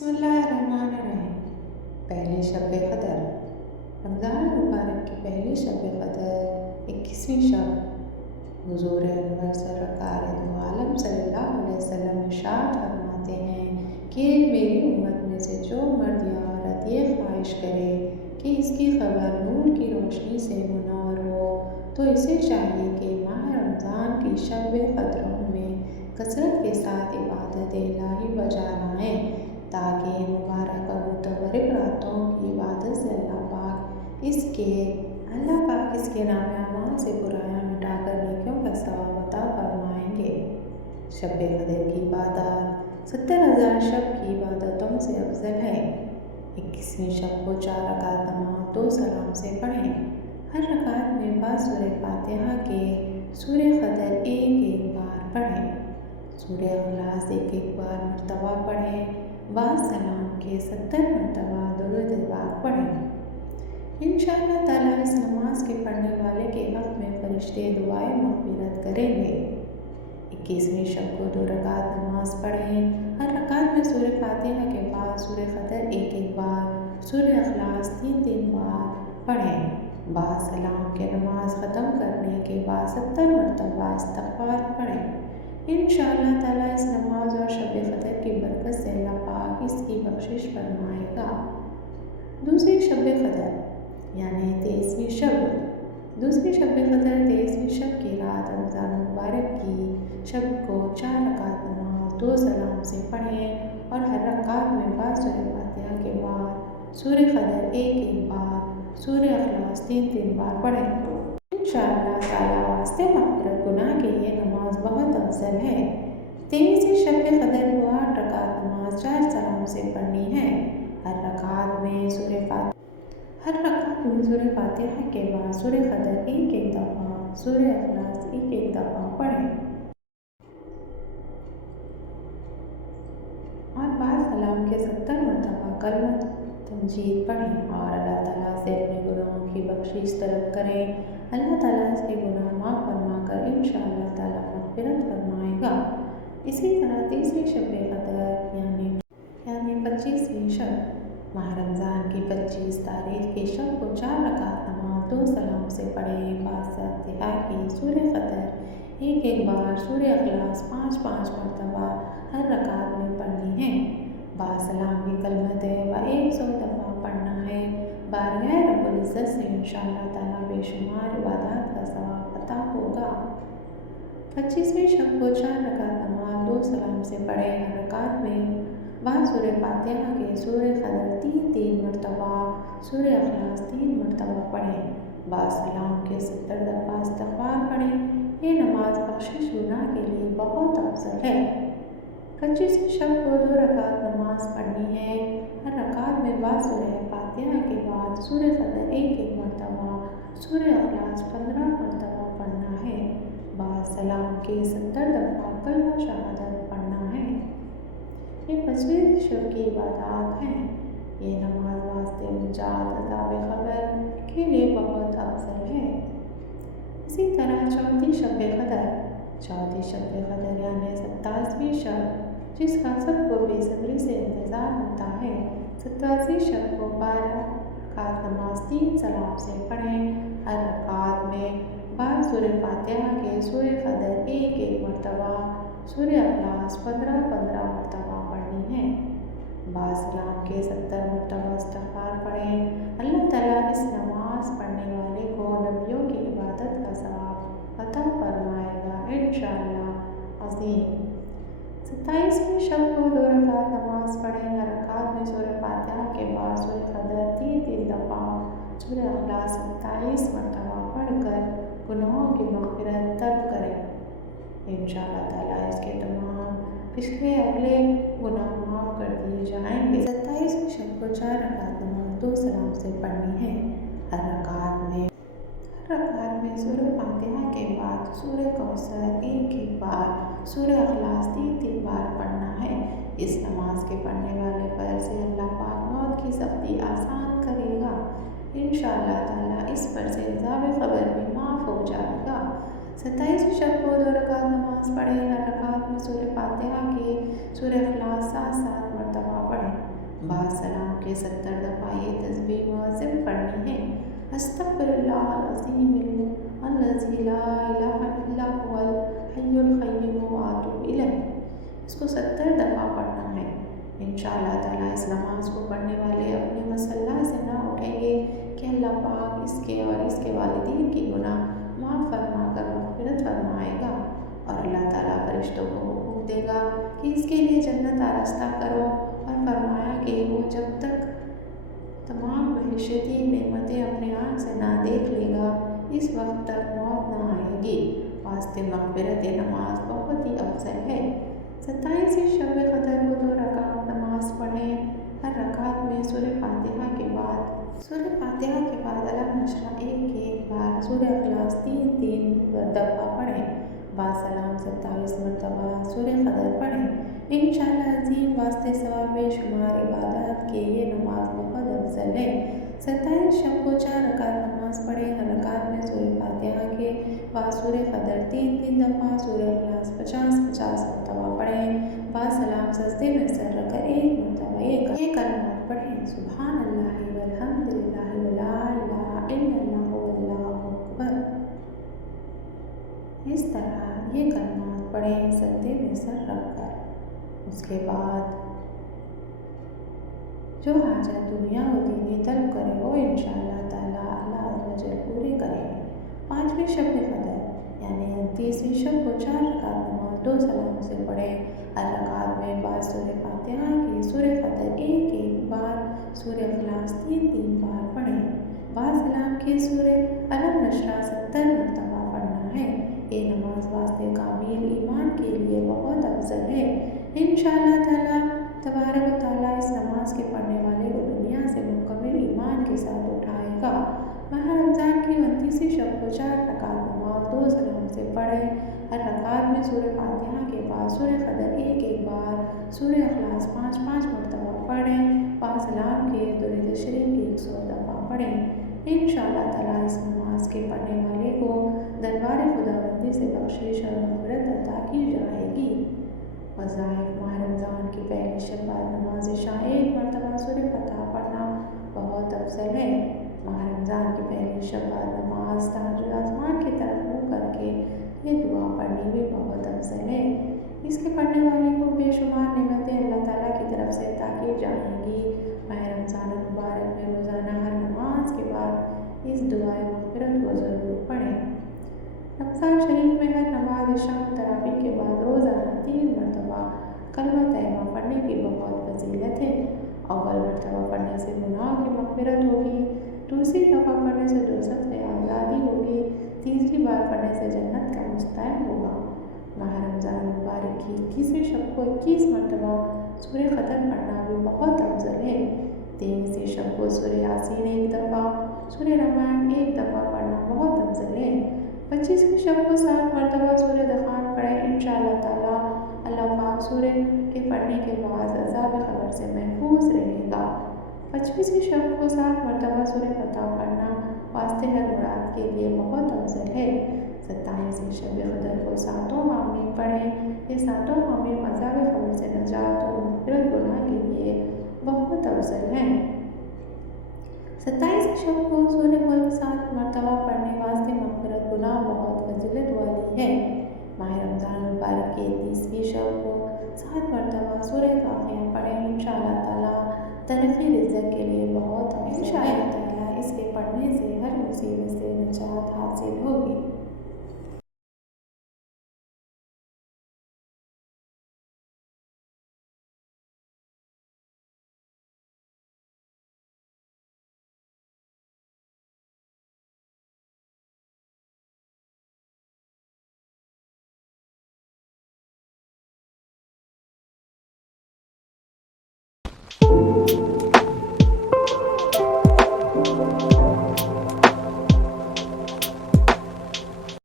बिस्मिल्लाहिर्रहमानिर्रहीम। पहली शब क़दर। रमज़ान मुबारक की पहली शब क़दर 21वीं शब। हुज़ूर अनवर सरकार दो आलम सल्लल्लाहु अलैहि वसल्लम इरशाद फरमाते हैं कि मेरी उम्मत में से जो मर्द या औरत ये ख्वाहिश करे कि इसकी ख़बर नूर की रोशनी से मुनव्वर हो, तो इसे चाहिए कि माह रमज़ान की शब क़दरों में कसरत के साथ इबादत इलाही बजा लाएँ, ताकि इन मुबारक और मुतबरक रातों की इबादत से अल्लाह पाक इसके नाम अमाल से बुराइयाँ मिटाकर नेकियों का सवाब अता फरमाएंगे। शब क़दर की इबादत 70,000 शब की इबादतों से अफजल है। 21वीं शब को 4 रकात नमाज 2 सलाम से पढ़ें। हर रकात में बाद सूरह फातिहा के सूरह क़दर एक बार पढ़ें। सूरह इखलास एक बार मरतबा पढ़ें। बाद सलाम के 70 मरतबा दुरूद पाक पढ़ें। इंशाअल्लाह ताला इस नमाज के पढ़ने वाले के हक़ में फरिश्ते दुआए मग़फ़िरत करेंगे। 21वीं शब को 2 रकात नमाज पढ़ें। हर रकात में सूरह फातिहा के बाद सूरह क़दर एक बार, सूरह इखलास 3 बार पढ़ें। बाद सलाम के नमाज ख़त्म करने के बाद 70 मरतबा इस्तग़फ़ार पढ़ें। इंशाअल्लाह ताला इस नमाज और शब क़दर की बरकत से अल्लाह पाक इसकी बख्शिश फरमाएगा। दूसरी शब क़दर यानी 23वीं शब। दूसरी शब क़दर 23वीं शब की रात रमज़ान मुबारक की शब को 4 रकात नमाज 2 सलाम से पढ़ें और हर रकात में बाद सूरह फातिहा के बाद सूरह क़दर एक बार, सूरह इखलास 3 बार पढ़ें। इंशाअल्लाह ताला वास्ते मग़फ़िरत गुनाह के ये नमाज बहुत अफजल है। 23वीं शब क़दर को 8 रकात नमाज 4 सलाम से पढ़नी है। हर रकात में सूरह फातिहा के बाद सूरह क़दर एक दफ़ा, सूरह इखलास एक दफ़ा पढ़ें और बाद सलाम के 70 मरतबा कलमा तमजीद पढ़ें और अल्लाह ताला से अपने गुनाहों की बख्शिश तलब करें। अल्लाह ताला इसके गुनाह माफ़ फरमाकर इंशाअल्लाह ताला मग़फ़िरत फरमाएगा। इसी तरह तीसरी शब क़दर यानी 25वीं शब। माह रमज़ान की 25 तारीख़ की शब को 4 रकात नमाज 2 सलाम से पढ़ें। बाद फातिहा की सूरह क़दर एक बार, सूरह इखलास 5 मरतबा हर रकात में पढ़नी है। बाद सलाम की कलमा तैयबा 100 दफ़ा पढ़ना है। बारगाह रब्बुल इज़्ज़त से इंशाअल्लाह ताला बेशुमार इबादत का सवाब अता होगा। 25वीं शब को 4 रकात नमाज 2 सलाम से पढ़ें। हर रकात में बाद सूरह फातिहा के सूरह क़दर 3 मरतबा, सूरह इखलास 3 मरतबा पढ़ें। बाद सलाम के 70 दफ़ा इस्तग़फ़ार पढ़ें। ये नमाज बख्शिश गुनाह के लिए बहुत अफजल है। 25वीं शब को 2 रकात नमाज पढ़नी है। हर रकात में बाद सूरह फातिहा के बाद सूरह क़दर एक मरतबा, सूरह इखलास 15 मरतबा पढ़ना है। बाद सलाम के 70 दफ़ा कलमा शहादत पढ़ना है। ये 25वीं शब की इबादत हैं। ये नमाज वास्ते निजात अज़ाब क़ब्र के लिए बहुत अफजल है। इसी तरह चौथी शब क़दर यानी 27वीं शब, जिसका सबको बेसब्री से इंतज़ार होता है। 27वीं शब को 12 रकात नमाज 3 सलाम से पढ़ें। हर रकात में बाद सूरह फातिहा के सूरह क़दर एक मरतबा, सूरह इखलास 15 मरतबा पढ़नी है। बाद सलाम के 70 मरतबा इस्तग़फ़ार पढ़ें। अल्लाह ताला इस नमाज पढ़ने वाले को नबियों की इबादत का सवाब अता फरमाएगा इंशाअल्लाह अज़ीम। 27वीं शब को 2 रकात नमाज पढ़ें। हर रकात में सूरह फातिहा के बाद सूरह क़दर 3 दफ़ा, सूरह इखलास 27 मरतबा पढ़कर गुनाहों की मग़फ़िरत तलब करें। इंशाअल्लाह ताला इसके तमाम पिछले अगले गुनाह माफ़ कर दिए जाएंगे। 27वीं शब को 4 रकात नमाज 2 सलाम से पढ़नी है। हर रकात में सूरह फातिहा के बाद सूरह कौसर एक बार, सूरह इखलास 3 बार पढ़ना है। इस नमाज के पढ़ने वाले पर से अल्लाह पाक मौत की सख्ती आसान करेगा। इंशाअल्लाह ताला इस पर से अज़ाब क़ब्र भी माफ़ हो जाएगा। 27वीं शब को 2 रकात नमाज पढ़ें। हर रकात में सूरह फातिहा की सूरह इखलास 7 मरतबा पढ़ें। बासलाम के 70 दफ़ा ये तस्बीह मुअज़्ज़िन पढ़नी है। अस्तग़फिरुल्लाहल अज़ीम अल्लज़ी ला इलाहा इल्ला हुवल हय्युल क़य्यूम व अतूबु इलैह। इसको 70 दफ़ा पढ़ना है। इंशाअल्लाह ताला इस नमाज़ को पढ़ने वाले अपने मसल्ला से ना उठेंगे कि अल्लाह पाक इसके और इसके वालिदैन की गुनाह माफ़ फरमा कर मग़फ़िरत फरमाएगा, और अल्लाह ताला फरिश्तों को हुक्म देगा कि इसके लिए जन्नत आरास्ता करो, और फरमाया कि वो जब तक तमाम बहिशती नेमतें अपने आँख से ना देख लेगा, इस वक्त तक मौत ना आएगी। वास्ते मग़फ़िरत नमाज बहुत ही अफजल है। 27वीं शब क़दर को 2 रकात नमाज पढ़ें। हर रकात में सूरह फातिहा के बाद अलम नशरा एक बार, सूरह इखलास 3 दफ़ा पढ़ें। बासलाम 27 मरतबा सूरह क़दर पढ़ें। इंशाअल्लाह अज़ीम वास्ते सवाब शुमार इबादत के ये नमाज बहुत अफजल है। 27 शब को 4 रकात नमाज पढ़ें। हर रकात में सूरह फातिहा के बाद सूरह क़दर 3 दफ़ा, सूरह इखलास 50 मरतबा पढ़ें। बासलाम सजदे में सर रखकर 1 मरतबा ये कलमात पढ़ें, सुब्हानल्लाहि वल्हम्दुलिल्लाहि वला इलाहा इल्लल्लाहु वल्लाहु अकबर। इस तरह ये कलमात पढ़ें सजदे में सर रखकर। उसके बाद जो हाजत दुनिया व दीनी तलब करे वो इंशाअल्लाह ताला अल्लाह अज़्ज़ व जल पूरे करेंगे। 5वीं शब क़दर यानी 29वीं शब को 4 रकात नमाज 2 सलाम से पढ़ें। हर रकात में बाद सूरह फातिहा की सूरह क़दर एक बार, सूरह इखलास 3 बार पढ़ें। बाद सलाम के सूरह अलम नशरा 70 मरतबा पढ़ना है। ये नमाज वास्ते कामिल ईमान के लिए बहुत अफजल है। इंशाअल्लाह ताला तबारक व तआला इस नमाज के पढ़ने वाले को दुनिया से मुकम्मल ईमान के साथ उठाएगा। माह रमज़ान की 29वीं शब को 4 रकात नमाज 2 सलाम से पढ़ें। हर रकात में सूरह फातिहा के बाद सूरह क़दर एक बार, सूरह इखलास 5 मरतबा पढ़ें। बाद सलाम के दुरूद शरीफ की 100 दफ़ा पढ़ें। इंशाअल्लाह ताला इस नमाज के पढ़ने वाले को दरबार खुदाबंदी से बख्शिश और मग़फ़िरत अता की जाएगी। वज़ाइफ माह रमज़ान की पहली शब बाद नमाज इशा 1 मरतबा सूरह फतह पढ़ना बहुत अफजल है। माह रमज़ान की पहली शब बाद नमाज तहज्जुद आसमान की तरफ मुँह करके ये दुआ पढ़नी भी बहुत अफजल है। इसके पढ़ने वाले को बेशुमार नेमतें अल्लाह ताला की तरफ से अता की जाएंगी। माह रमज़ान मुबारक में रोज़ाना हर नमाज के बाद इस दुआए मग़फ़िरत को ज़रूर पढ़ें। रमज़ान शरीफ में हर नमाज शाम तरावी के बाद रोज़ाना 3 मरतबा कलमा तैयबा पढ़ने की बहुत फजीलत है। अव्वल मरतबा पढ़ने से गुनाह की मग़फ़िरत होगी, दूसरी दफ़ा पढ़ने से दोज़ख से आज़ादी होगी, तीसरी बार पढ़ने से जन्नत का मुस्तहक़ होगा। माह रमज़ान मुबारक की 21वीं शब को 21 मरतबा सूरह क़दर पढ़ना भी बहुत अफजल है। 23वीं शब को सूरह यासीन 1 दफ़ा, सूरह रामायण 1 दफ़ा पढ़ना बहुत अफजल है। 25वीं शब को 7 मरतबा सूरह दखान पढ़ें। इंशाअल्लाह ताला अल्लाह पाक सूरह के पढ़ने के बाद अज़ाब क़ब्र से महफूज रहेगा। 25वीं शब को 7 मरतबा सूरह फतह पढ़ना वास्ते हर मुराद के लिए बहुत अफजल है। 27वीं शब क़दर को 7 आमीन पढ़ें। ये 7 आमीन अज़ाब क़ब्र से नजात और मग़फ़िरत गुनाह के लिए बहुत अफजल हैं। 27 शब को सूरह मुल्क 7 मरतबा पढ़ने वास्ते मग़फ़िरत गुनाह बहुत फजीलत वाली है। माह रमज़ान मुबारक की 30वीं शब को 7 मरतबा सूरह वाक़िया पढ़ें। इंशाअल्लाह ताला तरक्की रिज़्क़ के लिए बहुत अफजल है। इंशाअल्लाह ताला इसके पढ़ने से हर मुसीबत से निजात हासिल होगी।